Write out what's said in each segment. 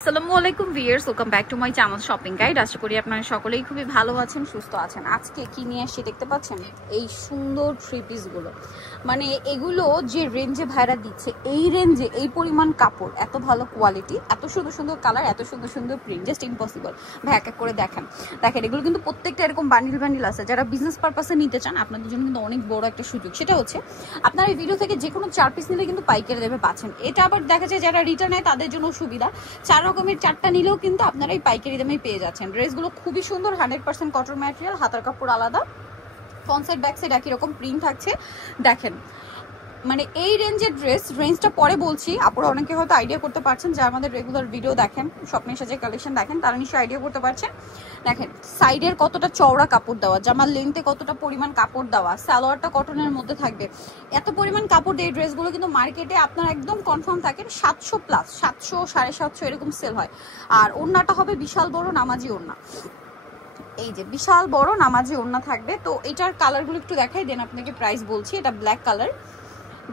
আসসালামু আলাইকুম viewers, welcome back to my channel shopping guide. আশা করি আপনারা সকলেই খুবই ভালো আছেন, সুস্থ আছেন। আজকে কি নিয়ে আসছি দেখতে পাচ্ছেন, এই সুন্দর থ্রি পিসগুলো। মানে এগুলো যে রেঞ্জে ভাইরা দিচ্ছে, এই রেঞ্জে এই পরিমাণ কাপড়, এত ভালো কোয়ালিটি, এত সুন্দর সুন্দর কালার, এত সুন্দর সুন্দর প্রিন্ট, জাস্ট ইম্পসিবল। ভাই এক এক করে দেখেন এগুলো কিন্তু প্রত্যেকটা এরকম বান্ডিল আছে। যারা বিজনেস পারপাসে নিতে চান, আপনাদের জন্য কিন্তু অনেক বড় একটা সুযোগ। সেটা হচ্ছে আপনার এই ভিডিও থেকে যে কোনো 4 পিস নিলে কিন্তু পাইকারি দামে পাচ্ছেন। এটা আবার দেখা যায় যারা রিটার্ন নেয় তাদের জন্য সুবিধা, 4 রকমের 4টা নিলেও কিন্তু আপনারা এই পাইকারি দামে পেয়ে যাচ্ছেন। ড্রেসগুলো খুবই সুন্দর, 100% কটন ম্যাটেরিয়াল, হাতার কাপড় আলাদা, ফ্রন্ট সাইড ব্যাক সাইড একই রকম প্রিন্ট থাকছে। দেখেন মানে এই রেঞ্জের রেঞ্জটা পরে বলছি, আপনারা অনেকে হয়তো আইডিয়া করতে পারছেন, যারা আমাদের রেগুলার ভিডিও দেখেন, স্বপ্নের সাজে কালেকশন দেখেন, তারা নিশ্চয়ই আইডিয়া করতে পারছেন। দেখেন সাইডের কতটা চওড়া কাপড় দেওয়া, জামার লেন্থে কতটা পরিমাণ কাপড় দেওয়া, সালোয়ারটা কটনের মধ্যে থাকবে। এত পরিমাণ কাপড় দিয়ে এই ড্রেসগুলো কিন্তু মার্কেটে আপনার একদম কনফার্ম থাকেন 700+, 700, 750 এরকম সেল হয়। আর ওড়নাটা হবে বিশাল বড় নামাজি ওড়না, এই যে বিশাল বড় নামাজি ওড়না থাকবে। তো এটার কালারগুলো একটু দেখাই দেন, আপনাকে প্রাইস বলছি। এটা ব্ল্যাক কালার,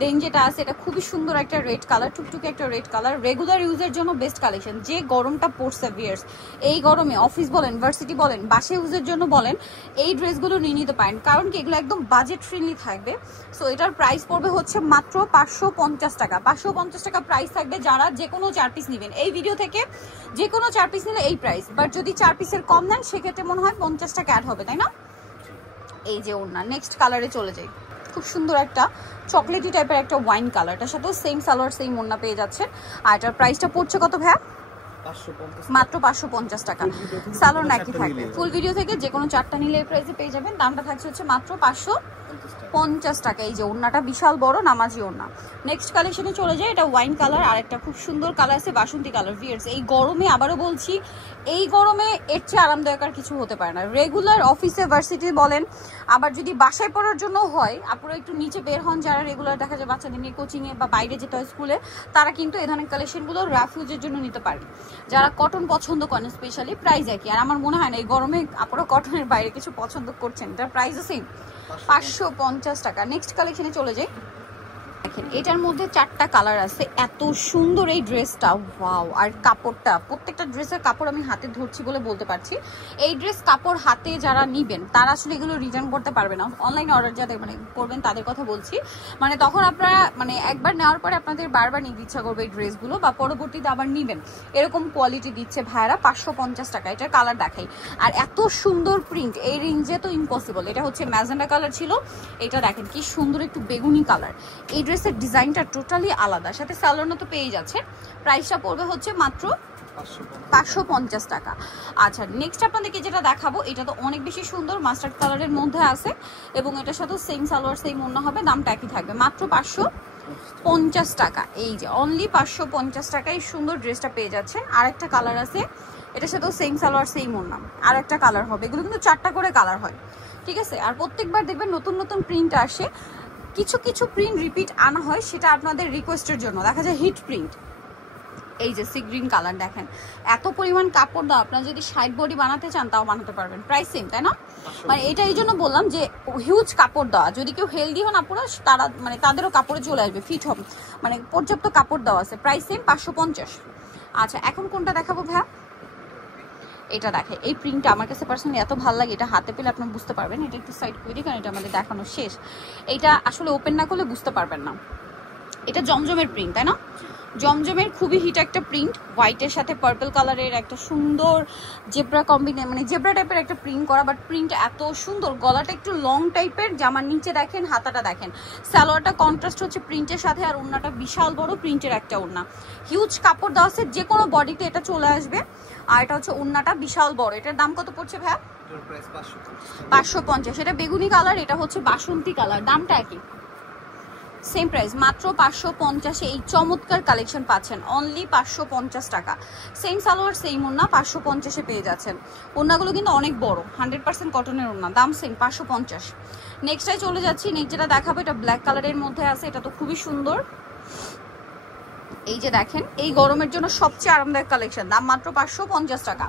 দেন যেটা আছে এটা খুবই সুন্দর একটা রেড কালার, টুকটুকে একটা রেড কালার, রেগুলার ইউজের জন্য বেস্ট কালেকশন। যে গরমটা পড়ছে ভিউয়ার্স, এই গরমে অফিস বলেন, ভার্সিটি বলেন, বাসে ইউজের জন্য বলেন, এই ড্রেসগুলো নিয়ে নিতে পারেন, কারণ কি এগুলো একদম বাজেট ফ্রেন্ডলি থাকবে। সো এটার প্রাইস পড়বে হচ্ছে মাত্র 550 টাকা। 550 টাকা প্রাইস থাকবে। যারা যে কোনো 4 পিস নেবেন এই ভিডিও থেকে, যে কোনো 4 পিস নিলে এই প্রাইস, বাট যদি 4 পিসের কম নেন সেক্ষেত্রে মনে হয় 50 টাকা অ্যাড হবে, তাই না? এই যে ওড়না, নেক্সট কালারে চলে যাই। খুব সুন্দর একটা চকলেটি টাইপের একটা ওয়াইন কালার, এটার সাথেও সেম সালোয়ার সেম ওড়না পেয়ে যাচ্ছেন। আর এটার প্রাইসটা পড়ছে কত ভাইয়া? মাত্র 550 টাকা। সালোয়ার নাকি থাকবে। ফুল ভিডিও থেকে যে কোনো 4টা নিলে এই প্রাইসে পেয়ে যাবেন। দামটা থাকছে হচ্ছে মাত্র 550 টাকা। এই যে ওড়নাটা বিশাল বড় নামাজি ওড়না। নেক্সট কালেকশনে চলে যায়, এটা ওয়াইন কালার, আর একটা খুব সুন্দর কালার আছে বাসন্তী কালার। ভিউয়ার্স এই গরমে, আবারও বলছি, এই গরমে এর চেয়ে আরামদায়ক আর কিছু হতে পারে না। রেগুলার অফিসে, ভার্সিটি বলেন, আবার যদি বাসায় পড়ার জন্য হয়, আপনারা একটু নিচে বের হন, যারা রেগুলার দেখা যায় বাচ্চাদের নিয়ে কোচিংয়ে বা বাইরে যেতে হয় স্কুলে, তারা কিন্তু এই ধরনের কালেকশনগুলো রাফিউজের জন্য নিতে পারেন। যারা কটন পছন্দ করেন স্পেশালি, প্রাইস একই। আর আমার মনে হয় না এই গরমে আপনারা কটনের বাইরে কিছু পছন্দ করছেন, এটার প্রাইসও সেম 550 টাকা। নেক্সট কালেকশনে চলে যাই। দেখেন এটার মধ্যে 4টা কালার আছে, এত সুন্দর এই ড্রেসটা, ওয়াও। আর কাপড়টা, প্রত্যেকটা ড্রেসের কাপড় আমি হাতে ধরছি বলে বলতে পারছি। এই ড্রেস কাপড় হাতে যারা নিবেন তারা আসলে এগুলো রিটার্ন করতে পারবে না। অনলাইনে অর্ডার যাদের মানে করবেন তাদের কথা বলছি। মানে তখন আপনারা মানে একবার নেওয়ার পরে আপনাদের বারবার নিতে ইচ্ছা করবে এই ড্রেসগুলো, বা পরবর্তীতে আবার নিবেন। এরকম কোয়ালিটি দিচ্ছে ভাইরা। 550 টাকা। এটার কালার দেখাই। আর এত সুন্দর প্রিন্ট এই রেঞ্জে তো ইম্পসিবল। এটা হচ্ছে ম্যাজেন্ডা কালার ছিল, এটা দেখেন কি সুন্দর একটু বেগুনি কালার। এই ড্রেসের ডিজাইনটা টোটালি আলাদা, সাথে সালোয়ারও তো পেয়ে যাচ্ছে। প্রাইসটা পড়বে হচ্ছে মাত্র 550 টাকা। আচ্ছা নেক্সট আপনাদেরকে যেটা দেখাবো, এটা তো অনেক বেশি সুন্দর, মাস্টার্ড কালারের মধ্যে আছে, এবং এটার সাথে সেম সালোয়ার সেম ওড়না হবে। দামটা একই থাকবে, মাত্র 550 টাকা। এই যে অনলি 550 টাকায় সুন্দর ড্রেসটা পেয়ে যাচ্ছেন। আরেকটা কালার আছে, এটার সাথেও সেম সালোয়ার সেম ওড়না, আর একটা কালার হবে। এগুলো কিন্তু 4টা করে কালার হয়, ঠিক আছে? আর প্রত্যেকবার দেখবেন নতুন নতুন প্রিন্ট আসে, কিছু কিছু প্রিন্ট রিপিট আনা হয়, সেটা আপনাদের রিকোয়েস্টের জন্য। দেখা যায় হিট প্রিন্ট, এই যে সি গ্রিন কালার, দেখেন এত পরিমাণ কাপড় দাও, আপনারা যদি সাইড বডি বানাতে চান তাও বানাতে পারবেন। প্রাইস সেম, তাই না? মানে এটা এই জন্য বললাম যে হিউজ কাপড় দেওয়া, যদি কেউ হেলদি হন আপনারা, তারা মানে তাদেরও কাপড়ে চলে আসবে, ফিট হবে, মানে পর্যাপ্ত কাপড় দেওয়া আছে। Price same 550। আচ্ছা এখন কোনটা দেখাবো ভাইয়া? এটা দেখে, এই প্রিন্টটা আমার কাছে পার্সোনালি এত ভালো লাগে, এটা হাতে পেলে আপনারা বুঝতে পারবেন। এটা একটু সাইড করে দিই, কারণ এটা আমাদের দেখানো শেষ। এটা আসলে ওপেন না করলে বুঝতে পারবেন না। এটা জমজমের প্রিন্ট, তাই না? জমজমের খুবই হিট একটা প্রিন্ট, হোয়াইটের সাথে পার্পল কালারের একটা সুন্দর জেব্রা কম্বিনেশন, মানে জেব্রা টাইপের একটা প্রিন্ট করা, বাট প্রিন্ট এত সুন্দর। গলাটা একটু লং টাইপের, জামার নিচে দেখেন, হাতাটা দেখেন, সালোয়ারটা কন্ট্রাস্ট হচ্ছে প্রিন্টের সাথে, আর ওড়নাটা বিশাল বড় প্রিন্টের একটা ওড়না। হিউজ কাপড় দেওয়া আছে, যে কোনো বডিতে এটা চলে আসবে। আর এটা হচ্ছে ওড়নাটা বিশাল বড়। এটার দাম কত পড়ছে ভাইয়া? 550। এটা বেগুনি কালার, এটা হচ্ছে বাসন্তী কালার। দামটা একই, সেম প্রাইস, মাত্র 550। এই চমৎকার কালেকশন পাচ্ছেন অনলি 550 টাকা। সেম সালোয়ার সেম ওড়না, 550-এ পেয়ে যাচ্ছেন। ওড়নাগুলো কিন্তু অনেক বড়, 100% কটনের ওড়না। দাম সেম 550। নেক্সটটাই চলে যাচ্ছি। নেক্সট যেটা দেখাবো, এটা ব্ল্যাক কালারের মধ্যে আছে, এটা তো খুবই সুন্দর। এই যে দেখেন, এই গরমের জন্য সবচেয়ে আরামদায়ক কালেকশন, দাম মাত্র 550 টাকা।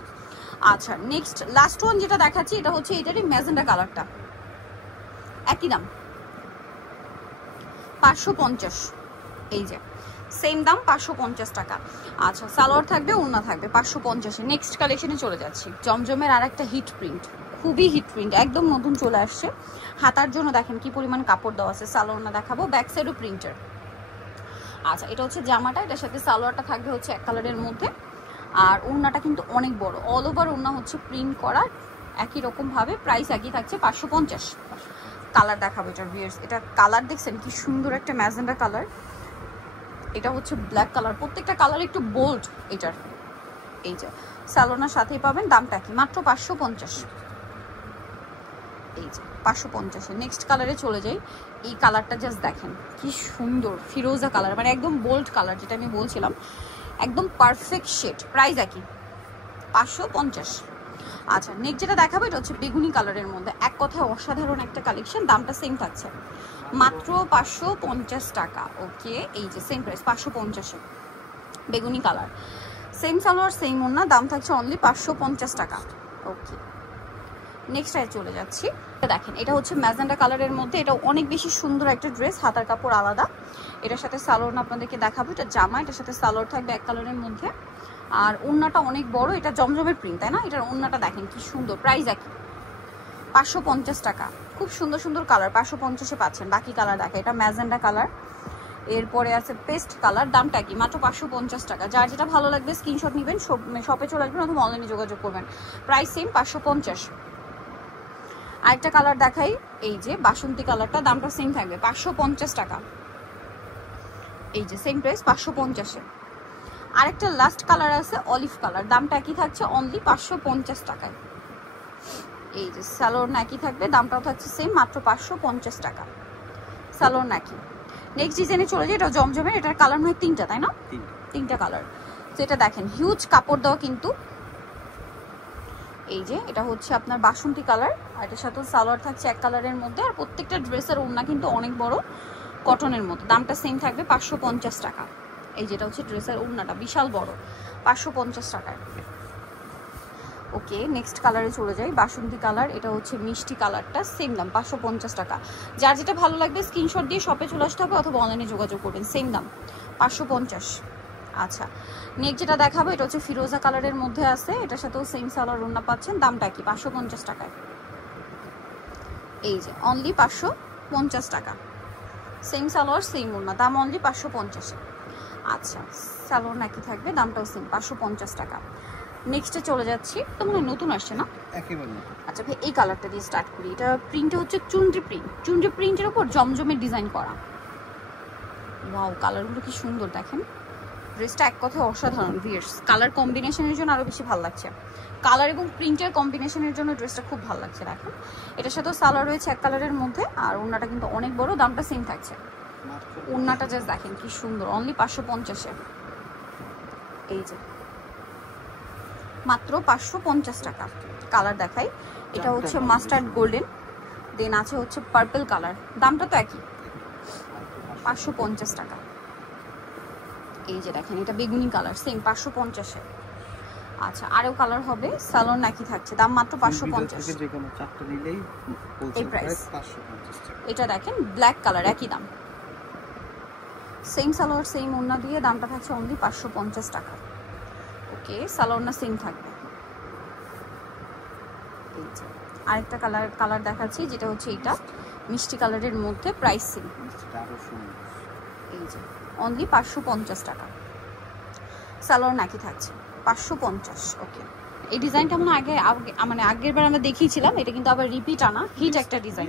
আচ্ছা নেক্সট লাস্ট ওয়ান যেটা দেখাচ্ছি, এটা হচ্ছে এটারই ম্যাজেন্ডা কালারটা, একই দাম 550। এই যে সেম দাম 550 টাকা। আচ্ছা সালোয়ার থাকবে, ওড়না থাকবে 550। নেক্সট কালেকশনে চলে যাচ্ছি, জমজমের আর একটা হিট প্রিন্ট, খুবই হিট প্রিন্ট, একদম নতুন চলে আসছে। হাতার জন্য দেখেন কি পরিমাণ কাপড় দেওয়া আছে। সালোয়ারটা দেখাবো, ব্যাক সাইডও প্রিন্টার। আচ্ছা এটা হচ্ছে জামাটা, এটার সাথে সালোয়ারটা থাকবে হচ্ছে এক কালারের মধ্যে। আর ওড়নাটা কিন্তু অনেক বড়, অল ওভার ওড়না হচ্ছে প্রিন্ট করা একই রকম ভাবে। প্রাইস একই থাকছে 550। কালার দেখাবো এটার ভিউয়ার্স, এটা কালার দেখছেন কি সুন্দর একটা ম্যাজেন্ডা কালার, এটা হচ্ছে ব্ল্যাক কালার, প্রত্যেকটা কালার একটু বোল্ড এটার। এই যে সালোনার সাথেই পাবেন, দামটা কি মাত্র 550। এই যে 550। নেক্সট কালারে চলে যাই, এই কালারটা জাস্ট দেখেন কি সুন্দর, ফিরোজা কালার, মানে একদম বোল্ড কালার, যেটা আমি বলছিলাম একদম পারফেক্ট শেড। প্রাইস একই 550। আচ্ছা নেক্সট যেটা দেখাবো এটা হচ্ছে বেগুনি কালারের মধ্যে, এক কথায় অসাধারণ একটা কালেকশন, দামটা সেম থাকছে মাত্র 550 টাকা। ওকে এই যে সেম প্রাইস 550। বেগুনি কালার, সেম সালোয়ার সেম ওড়না, দাম থাকছে অনলি 550 টাকা। ওকে নেক্সট চলে যাচ্ছি, দেখেন এটা হচ্ছে ম্যাজেন্ডা কালারের মধ্যে, এটা অনেক বেশি সুন্দর একটা ড্রেস, হাতার কাপড় আলাদা। এটার সাথে সালোয়ার আপনাদেরকে দেখাবো, এটা জামা, এটার সাথে সালোয়ার থাকবে এক কালারের মধ্যে। আর ওড়নাটা অনেক বড়, এটা জমজমের প্রিন্ট তাই না, এটার ওড়নাটা দেখেন কি সুন্দর। প্রাইস একই 550 টাকা। খুব সুন্দর সুন্দর কালার 550-এ পাচ্ছেন। বাকি কালার দেখা, এটা ম্যাজেন্ডা কালার, এরপরে আছে পেস্ট কালার, দামটা কি মাত্র 550 টাকা। যার যেটা ভালো লাগবে স্ক্রিনশট নেবেন, শপে চলে আসবেন অথবা অনলাইনে যোগাযোগ করবেন। Price same 550। আরেকটা কালার দেখাই, এই যে বাসন্তী কালারটা, দামটা সেম থাকবে 550 টাকা। এই যে সেম প্রাইস 550-এ। আরেকটা লাস্ট কালার আছে অলিভ কালার, দামটা কি থাকছে অনলি 550 টাকায়। এই যে সালোয়ার নাকি থাকবে, দামটাও থাকছে সেম মাত্র 550 টাকা। সালোয়ার নাকি। নেক্সট ডিজাইনে চলে যায়, এটা জমজমের, এটার কালার হয় তিনটা তাই না, তিনটা কালার। তো এটা দেখেন হিউজ কাপড় দেওয়া কিন্তু। এই যে এটা হচ্ছে আপনার বাসন্তী কালার, আর এটার সাথে সালোয়ার থাকছে এক কালারের মধ্যে। আর প্রত্যেকটা ড্রেসের ওড়না কিন্তু অনেক বড় কটনের মধ্যে, দামটা সেম থাকবে 550 টাকা। এই যেটা হচ্ছে ড্রেসের ওড়নাটা বিশাল বড়, 550 টাকায়। ওকে নেক্সট কালারে চলে যাই, বাসন্তী কালার, এটা হচ্ছে মিষ্টি কালারটা, সেম দাম 550 টাকা। যার যেটা ভালো লাগবে স্ক্রিনশট দিয়ে শপে চলে আসতে হবে অথবা অনলাইনে যোগাযোগ করবেন, সেম দাম 550। আচ্ছা নেক্সট যেটা দেখাবো এটা হচ্ছে ফিরোজা কালারের মধ্যে আছে, এটার সাথেও সেম সালোয়ার ওড়না পাচ্ছেন, দামটা কি 550 টাকায়। এই যে অনলি 550 টাকা, সেম সালোয়ার সেম ওড়না, দাম অনলি 550। আচ্ছা সালোয়ার নাকি থাকবে, দামটাও সেম 550 টাকা। নেক্সটে চলে যাচ্ছি, তো মনে হয় নতুন আসছে না একেবারে। আচ্ছা ভাই এই কালারটা দিয়ে স্টার্ট করি, এটা প্রিন্টটা হচ্ছে চুনরি প্রিন্ট, চুনরি প্রিন্টের উপর জমজমের ডিজাইন করা। ওয়াও কালারগুলো কি সুন্দর দেখেন, ড্রেসটা এক কথায় অসাধারণ ভিউয়ার্স। কালার কম্বিনেশনের জন্য আরো বেশি ভালো লাগছে, কালার এবং প্রিন্টের কম্বিনেশনের জন্য ড্রেসটা খুব ভালো লাগছে। দেখেন এটার সাথেও সালোয়ার রয়েছে এক কালারের মধ্যে, আর ওড়নাটা কিন্তু অনেক বড়, দামটা সেম থাকছে। ওড়নাটা জাস্ট দেখেন কি সুন্দর, অনলি 550-এ। এই যে মাত্র 550 টাকা। কালার দেখাই, এটা হচ্ছে মাস্টার্ড গোল্ডেন, দেন আছে হচ্ছে পার্পল কালার, দামটা তো একই 550 টাকা। এই যে দেখেন এটা বেগুনি কালার, সেম 550-এ। আচ্ছা আরও কালার হবে, সালোয়ার নাকি থাকছে, দাম মাত্র 550। এই প্রাইস 550 টাকা। এটা দেখেন ব্ল্যাক কালার, একই দাম, সেম সালোয়ার সেম ওড়না দিয়ে, দামটা থাকছে অনলি 550 টাকা। ওকে সালোয়ার না সেম থাকবে। এই যে আরেকটা কালার দেখাচ্ছি, যেটা হচ্ছে এটা মিষ্টি কালারের মধ্যে, প্রাইস সেম। এই যে অনলি 550 টাকা, সালোয়ার নাকি থাকছে 550। ওকে এই ডিজাইনটা মনে আগে মানে আগের বার আমরা দেখিয়েছিলাম, এটা কিন্তু আবার রিপিট আনা হিট একটা ডিজাইন,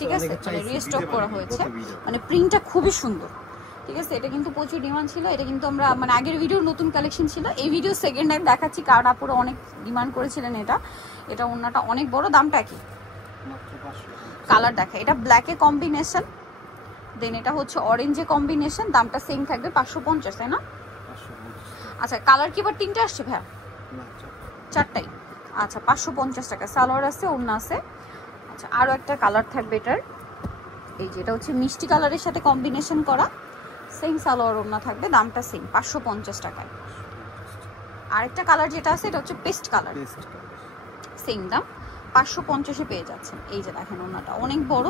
ঠিক আছে, মানে রিস্টক করা হয়েছে, মানে প্রিন্টটা খুবই সুন্দর, ঠিক আছে। এটা কিন্তু প্রচুর ডিমান্ড ছিল, এটা কিন্তু আমরা মানে আগের ভিডিও নতুন কালেকশন ছিল, এই ভিডিও সেকেন্ড টাইম দেখাচ্ছি কারণ আপুরা অনেক ডিমান্ড করেছিলেন এটা। এটা ওড়নাটা অনেক বড়, দামটা কি কালার দেখা, এটা ব্ল্যাকে কম্বিনেশন, দেন এটা হচ্ছে অরেঞ্জে কম্বিনেশন, দামটা সেম থাকবে 550 তাই না। আচ্ছা কালার কি এবার তিনটে আসছে ভাইয়া, চারটাই। আচ্ছা 550 টাকা, সালোয়ার আছে ওড়না আছে। আচ্ছা আরও একটা কালার থাকবে এটার, এই যে এটা হচ্ছে মিষ্টি কালারের সাথে কম্বিনেশন করা, সেম সালোয়ার ওড়না থাকবে, দামটা সেম 550 টাকায়। আরেকটা কালার যেটা আছে এটা হচ্ছে পেস্ট কালার, সেম দাম 550-এ পেয়ে যাচ্ছেন। এই যে দেখেন ওড়নাটা অনেক বড়,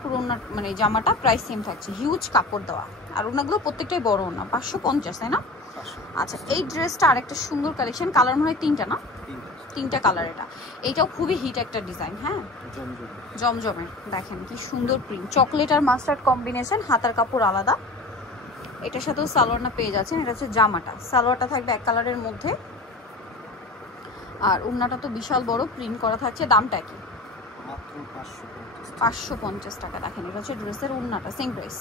পুরো মানে জামাটা প্রাইস সেম থাকছে, হিউজ কাপড় দেওয়া। আর ওনাগুলো প্রত্যেকটাই বড় ওনা, 550, তাই না? আচ্ছা, এই ড্রেসটা আরেকটা সুন্দর কালেকশন, কালার মনে হয় 3টা না? 3টা কালার। এইটাও খুবই হিট একটা ডিজাইন। হ্যাঁ, জমজমের দেখেন কি সুন্দর প্রিন্ট, চকলেট আর মাস্টার্ড কম্বিনেশন, হাতার কাপড় আলাদা। এটার সাথেও সালোয়ারটা পেয়ে যাচ্ছেন। এটা হচ্ছে জামাটা, সালোয়ারটা থাকবে এক কালারের মধ্যে, আর ওড়নাটা তো বিশাল বড় প্রিন্ট করা থাকছে। দামটা কি? মাত্র 550 টাকা। দেখেন এটা হচ্ছে ড্রেসের ওড়নাটা, সেম প্রাইস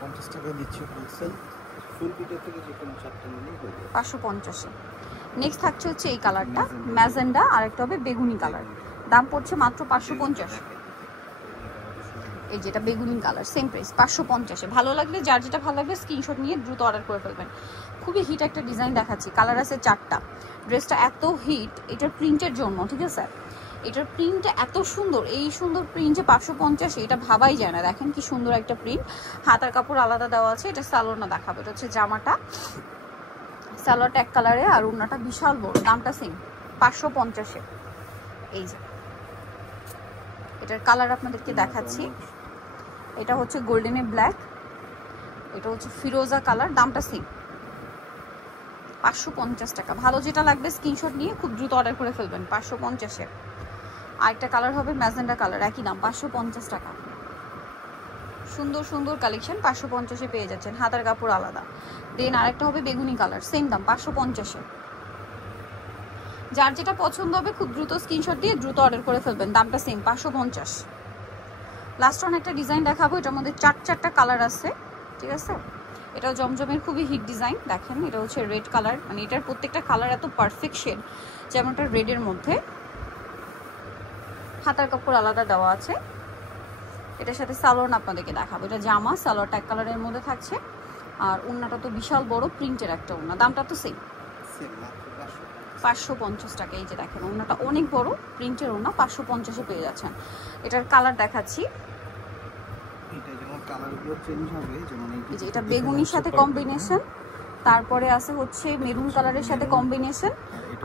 550 টাকা দিচ্ছি হোলসেল। ফুল পিটা থেকে যে কোনো চারটা নিলেই হবে 550। নেক্সট থাকছে হচ্ছে এই কালারটা ম্যাজেন্ডা, আর একটা হবে বেগুনি কালার, দাম পড়ছে মাত্র 550। এই যেটা বেগুনি কালার, সেম প্রাইস 550। ভালো লাগলে, যার যেটা ভালো লাগবে স্ক্রিনশট নিয়ে দ্রুত অর্ডার করে ফেলবেন। খুবই হিট একটা ডিজাইন দেখাচ্ছি, কালার আছে 4টা। ড্রেসটা এত হিট এটার প্রিন্টের জন্য, ঠিক আছে? এটার প্রিন্টটা এত সুন্দর, এই সুন্দর প্রিন্টে 550, এটা ভাবাই যায় না। দেখেন কি সুন্দর একটা প্রিন্ট, হাতার কাপড় আলাদা দেওয়া আছে। এটা সালোয়ারটা দেখাবো, এটা হচ্ছে জামাটা, সালোয়ারটা এক কালারে, আর ওড়নাটা বিশাল বড়, দামটা সেম 550। এই যে এটার কালার আপনাদেরকে দেখাচ্ছি, এটা হচ্ছে গোল্ডেনে ব্ল্যাক, এটা হচ্ছে ফিরোজা কালার, দামটা সেম 550 টাকা। ভালো যেটা লাগবে স্ক্রিনশট নিয়ে খুব দ্রুত অর্ডার করে ফেলবেন। 550। আরেকটা কালার হবে ম্যাজেন্ডা কালার, একই দাম 550 টাকা। সুন্দর সুন্দর কালেকশন 550 পেয়ে যাচ্ছেন, হাতার কাপড় আলাদা। দেন আরেকটা হবে বেগুনি কালার, সেম দাম 550। যার যেটা পছন্দ হবে খুব দ্রুত স্ক্রিনশট দিয়ে দ্রুত অর্ডার করে ফেলবেন, দামটা সেম 550। লাস্ট অন একটা ডিজাইন দেখাবো, এটার মধ্যে 4টা কালার আছে, ঠিক আছে? এটাও জমজমের খুবই হিট ডিজাইন। দেখেন এটা হচ্ছে রেড কালার, মানে এটার প্রত্যেকটা কালার এত পারফেক্ট শেড, যেমনটা রেডের মধ্যে। হাতার কাপড় আলাদা দেওয়া আছে। এটার সাথে সালোয়ার আপনাদেরকে দেখাবো, এটা জামা, সালোয়ারটা এক কালারের মধ্যে থাকছে, আর ওড়নাটা তো বিশাল বড় প্রিন্টের একটা ওড়না, দামটা তো সেম 550 টাকা। এই যে দেখেন ওড়নাটা অনেক বড় প্রিন্টের ওড়না, 550 পেয়ে যাচ্ছেন। এটার কালার দেখাচ্ছি, এটা বেগুনির সাথে কম্বিনেশন, তারপরে আছে হচ্ছে মেরুন কালারের সাথে কম্বিনেশন,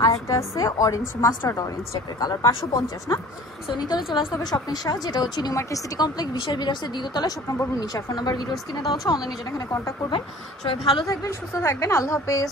আর একটা আছে অরেঞ্জ, মাস্টার্ড অরেঞ্জ টাইপের কালার। 550 না? সো নিতলে চলে আসতে হবে স্বপ্নের শাহ, যেটা হচ্ছে নিউ মার্কেট সিটি কমপ্লেক্স, বিশাল বিলাসের দ্বিতীয়তলা, শপ নম্বর 19। ফোন নাম্বার ভিডিওর স্ক্রিনে দেওয়া হচ্ছে, অনলাইনে জন্য এখানে কন্ট্যাক্ট করবেন। সবাই ভালো থাকবেন, সুস্থ থাকবেন, আল্লাহ হাফেজ।